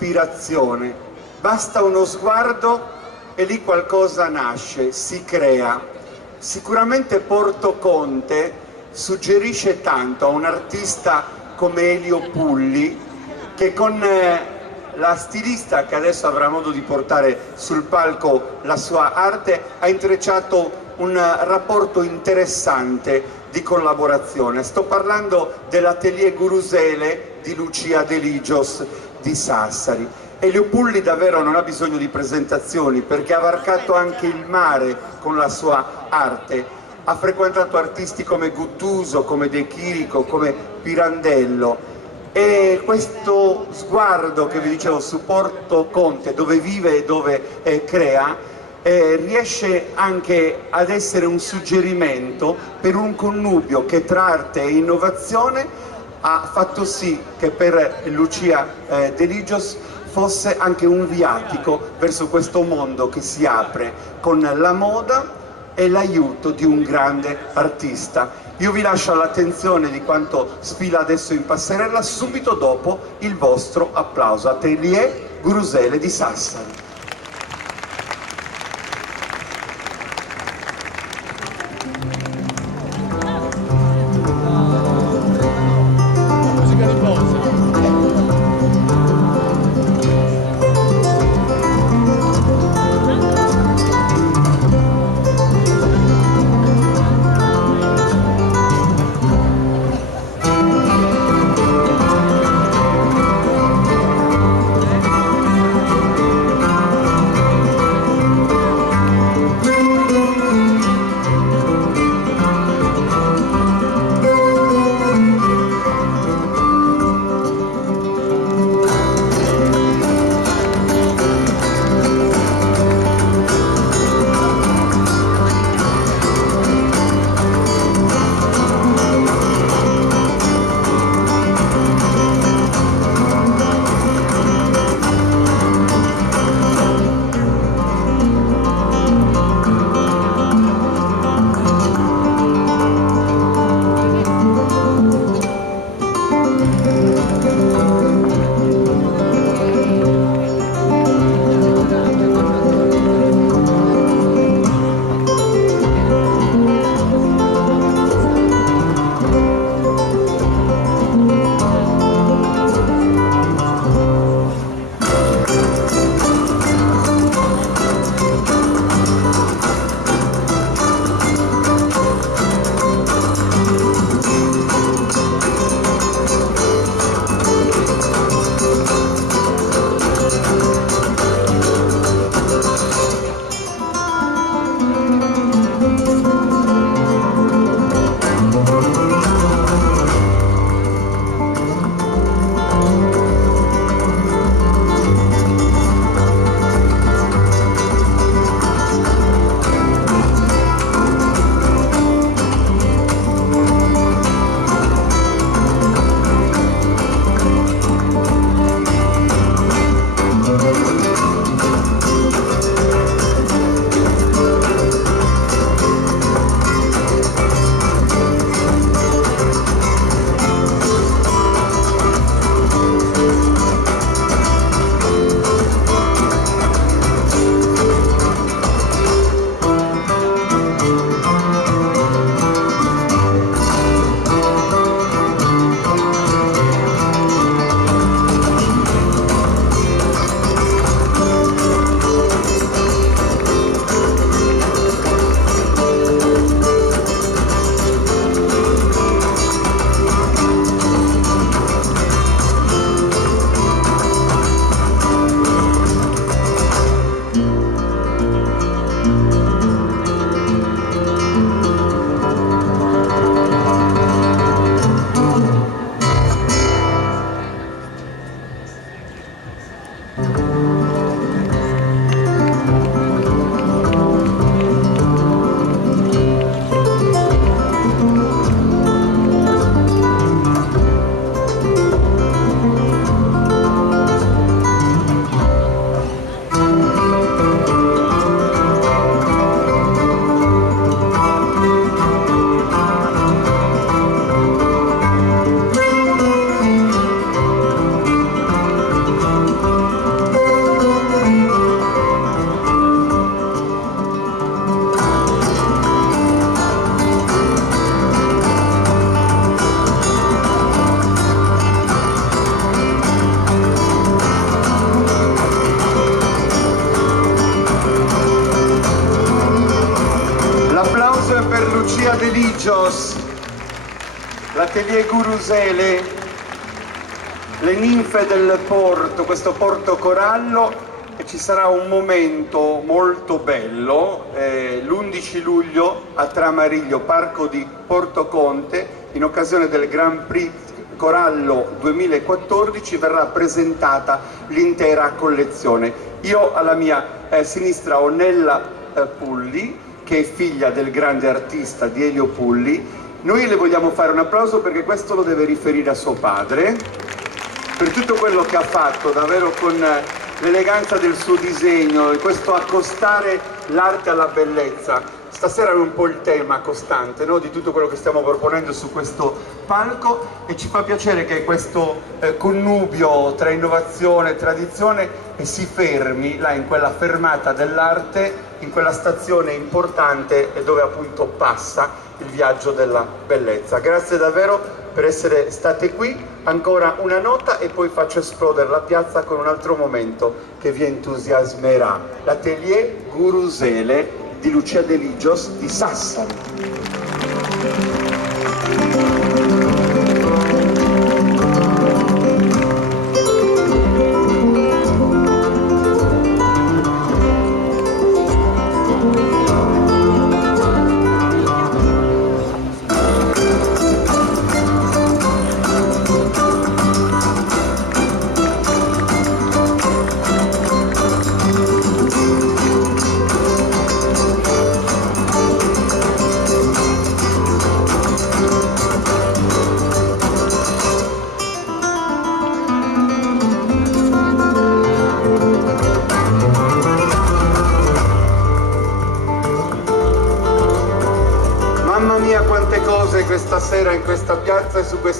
ispirazione. Basta uno sguardo e lì qualcosa nasce, si crea. Sicuramente Porto Conte suggerisce tanto a un artista come Elio Pulli, che con la stilista che adesso avrà modo di portare sul palco la sua arte ha intrecciato un rapporto interessante di collaborazione. Sto parlando dell'Atelier Gurusele di Lucia De Ligios di Sassari. Elio Pulli davvero non ha bisogno di presentazioni, perché ha varcato anche il mare con la sua arte. Ha frequentato artisti come Guttuso, come De Chirico, come Pirandello, e questo sguardo che vi dicevo su Porto Conte, dove vive e dove crea, riesce anche ad essere un suggerimento per un connubio che tra arte e innovazione ha fatto sì che per Lucia De Ligios fosse anche un viatico verso questo mondo che si apre con la moda e l'aiuto di un grande artista. Io vi lascio all'attenzione di quanto sfila adesso in passerella, subito dopo il vostro applauso. Atelier Gurusele di Sassari. l'Atelier Gurusele, le ninfe del porto, questo porto corallo, e ci sarà un momento molto bello l'11 luglio a Tramariglio, Parco di Porto Conte, in occasione del Grand Prix Corallo 2014 verrà presentata l'intera collezione. Io alla mia sinistra ho Nella Pulli, che è figlia del grande artista di Elio Pulli. Noi le vogliamo fare un applauso perché questo lo deve riferire a suo padre, per tutto quello che ha fatto, davvero con l'eleganza del suo disegno e questo accostare l'arte alla bellezza. Stasera è un po' il tema costante, no? Di tutto quello che stiamo proponendo su questo palco, e ci fa piacere che questo connubio tra innovazione e tradizione si fermi là in quella fermata dell'arte, in quella stazione importante dove appunto passa il viaggio della bellezza. Grazie davvero per essere state qui. Ancora una nota e poi faccio esplodere la piazza con un altro momento che vi entusiasmerà. L'Atelier Gurusele di Lucia De Ligios di Sassari. Mamma mia quante cose questa sera in questa piazza e su questo